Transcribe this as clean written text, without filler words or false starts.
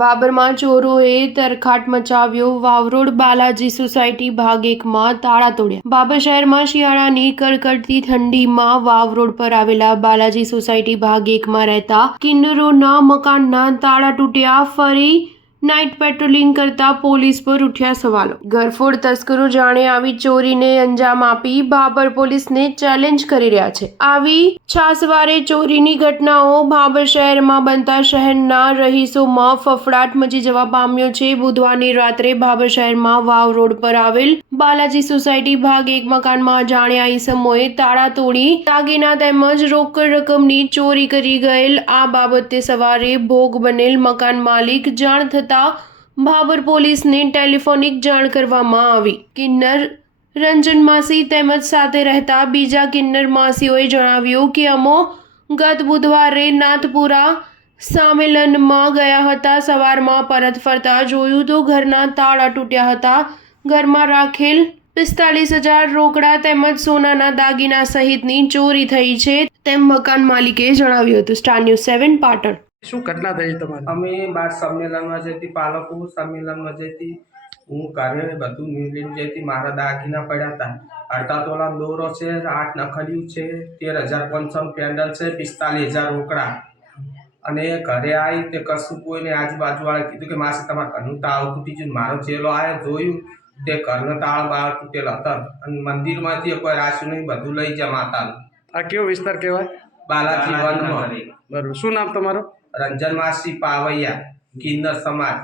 બાબરમાં ચોરોએ તરખાટ મચાવ્યો। વાવરોડ બાલાજી સોસાયટી ભાગ 1માં તાળા તોડ્યા। બાબર શહેરમાં શિયાળાની કડકડતી ઠંડીમાં વાવરોડ પર આવેલા બાલાજી સોસાયટી ભાગ 1માં રહેતા કિન્નરોના મકાનના તાળા તૂટ્યા। ફરી નાઇટ પેટ્રોલિંગ કરતા પોલીસ પર ઉઠ્યા સવાલો। ઘરફોડ તસ્કરો જાણે આવી ચોરીને અંજામ આપી બાબર પોલીસને ચેલેન્જ કરી રહ્યા છે। આવી છાસવારે ચોરીની ઘટનાઓ બાબર શહેરમાં બનતા શહેરના રહીશોમાં ફફડાટ મચી જવા પામ્યો છે। બુધવારની રાત્રે બાબર શહેરમાં વાવ રોડ પર આવેલ બાલાજી સોસાયટી ભાગ 1 મકાનમાં અજાણ્યા ઈસમોએ તાળા તોડી દાગીના તેમજ રોકડ રકમની ચોરી કરી ગયેલ। આ બાબતે સવારે ભોગ બનેલ મકાન માલિક જાણ થતા બાબર પોલીસને ટેલિફોનિક જાણ કરવામાં આવી। કિન્નર રંજન માસી તેમજ સાથે રહેતા બીજા કિન્નર માસીઓએ જણાવ્યું કે અમો ગત બુધવારે નાથપુરા સંમેલનમાં ગયા હતા। સવારમાં પરત ફરતા જોયું તો ઘરના તાળા તૂટ્યા હતા। ઘરમાં રાખેલ 45,000 રોકડા તેમજ સોનાના દાગીના સહિતની ચોરી થઈ છે તેમ મકાન માલિકે જણાવ્યું હતું। Star news 7 Patan. શું ઘટના થઈ તમારી? અમે બાર સંમેલનમાં જતી પાલકો સંમેલનમાં જતી હું ઘરે બધું લઈને જતી। મારા દાગીના પડ્યા હતા। અડધા તોલા દોરો છે, 8 નખડિયું છે, 13,500 પેન્ડલ છે, 45,000 રોકડા। અને ઘરે આવી તે કશું કોઈને આજુબાજુવાળા કીધું કે માસી તમારા ઘરનું તાળું તૂટી ગયું। મારો ચેલો આવ્યો જોયું તે ઘરનો તાળો બાળ તૂટેલો હતો અને મંદિરમાંથી કોઈ રાખ્યું નહીં, બધું લઈ ગયા માતાનું। આ કેવો વિસ્તાર કહેવાય? બાલાજી વનમાં। બરોબર, શું નામ તમારું? રંજન માસી પાવૈયા, કિન્નર સમાજ।